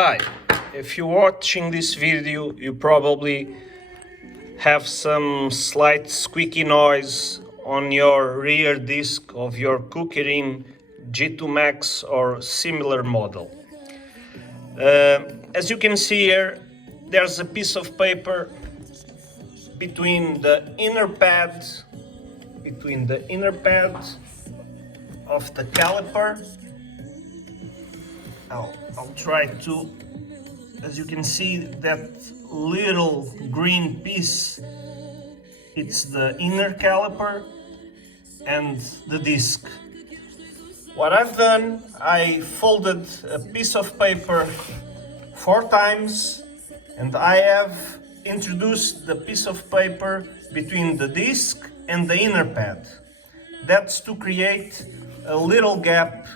Hi, if you're watching this video, you probably have some slight squeaky noise on your rear disc of your Kukirin G2 Max or similar model. As you can see here, there's a piece of paper between the inner pad of the caliper. I'll try to, as you can see, that little green piece, it's the inner caliper and the disc. What I've done, I folded a piece of paper 4 times and I have introduced the piece of paper between the disc and the inner pad. That's to create a little gap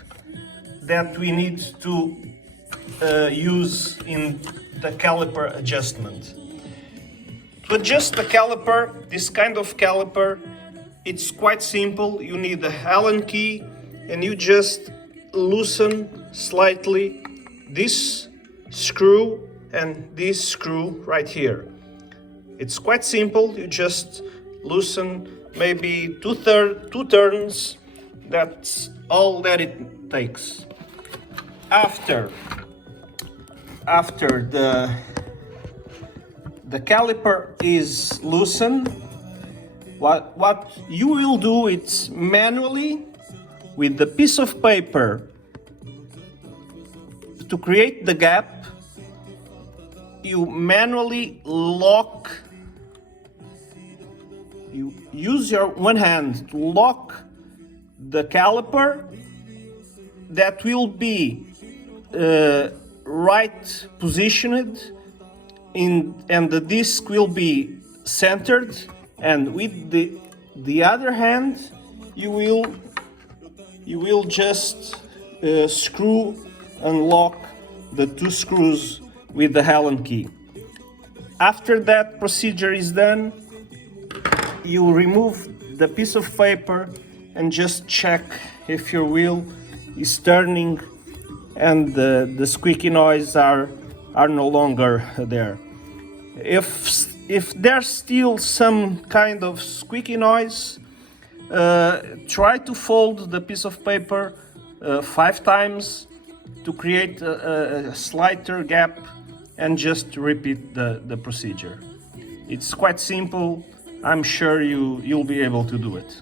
that we need to use in the caliper adjustment. To adjust the caliper, this kind of caliper, it's quite simple. You need the Allen key and you just loosen slightly this screw and this screw right here. It's quite simple. You just loosen maybe two turns. That's all that it takes. After the caliper is loosened, what you will do is manually with the piece of paper to create the gap, you manually lock, you use your one hand to lock the caliper. That will be right positioned and the disc will be centered, and with the other hand you will just screw and lock the 2 screws with the Allen key. After that procedure is done, you remove the piece of paper and just check if your wheel is turning and the squeaky noise are no longer there. If there's still some kind of squeaky noise, try to fold the piece of paper 5 times to create a slighter gap and just repeat the procedure. It's quite simple. I'm sure you'll be able to do it.